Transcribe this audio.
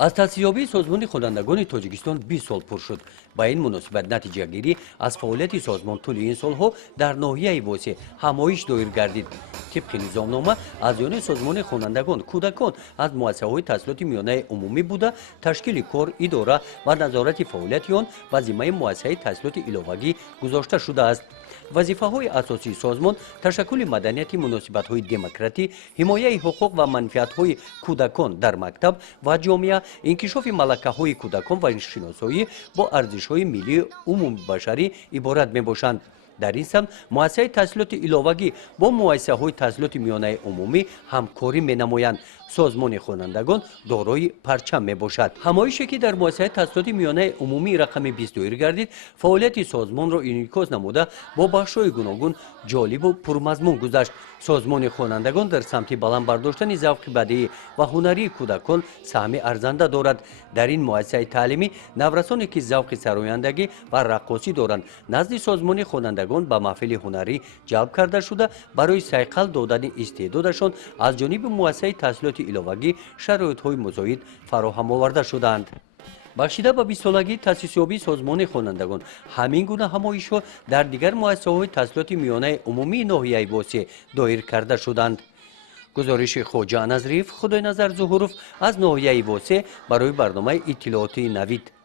از تصویابی سازمان خوانندگان تاجیکستان 20 سال پر شد. با این مناسبت نتیجه گیری از فعالیت سازمان طول این سالها در ناحیه واسع همایش دایر گردید. طبق نظامنامه از یانه سازمان خوانندگان کودکان از مؤسسه‌های تحصیلات میانه عمومی بوده تشکیل کار، اداره و نظارت فعالیت آن به ذمه مؤسسه تحصیلات علاوگی گذاشته شده است. وظیفه‌های اساسی سازمان تشکیل مدنیت، مناسبت‌های دموکراتی، حمایت حقوق و منفعت‌های کودکان در مکتب و جامعه، انکشاف ملکه‌های کودکان و شناسایی با ارزش‌های ملی عمومی بشری عبارت می‌باشند. در این سمت مؤسسه تحصیلات علاوگی با مؤسسه‌های تحصیلات میانه عمومی همکاری می‌نمایند. سازمان خوانندگان دارای پرچم میباشد. همایشی که در مؤسسه تحصیلات میانه عمومی رقم 22 گردید فعالیت سازمان را انعکاس نموده با بخش‌های گوناگون جالب و پرمضمون گذشت. سازمان خوانندگان در سمت بلند برداشتن ذوق بدیعی و هنری کودکان سهم ارزنده دارد. در این مؤسسه تعلیمی نورسانی که ذوق سرایندگی و رقاصی دارند نزد سازمان خوانندگان به محفل هنری جلب کرده شده برای صیقل دادن استعدادشان از جانب مؤسسه تحصیلات علاوگی شرایط‌های مساعد فراهم آورده شدند. بخشیده به 20 سالگی تأسیس یابی سازمان خوانندگان همین گونه همایش‌ها در دیگر مؤسسه‌های تحصیلات میانه عمومی ناحیه واسع دایر کرده شدند. گزارش خواجه نظریف خدای نظر ظهورов از ناحیه واسع برای برنامه اطلاعاتی نوید.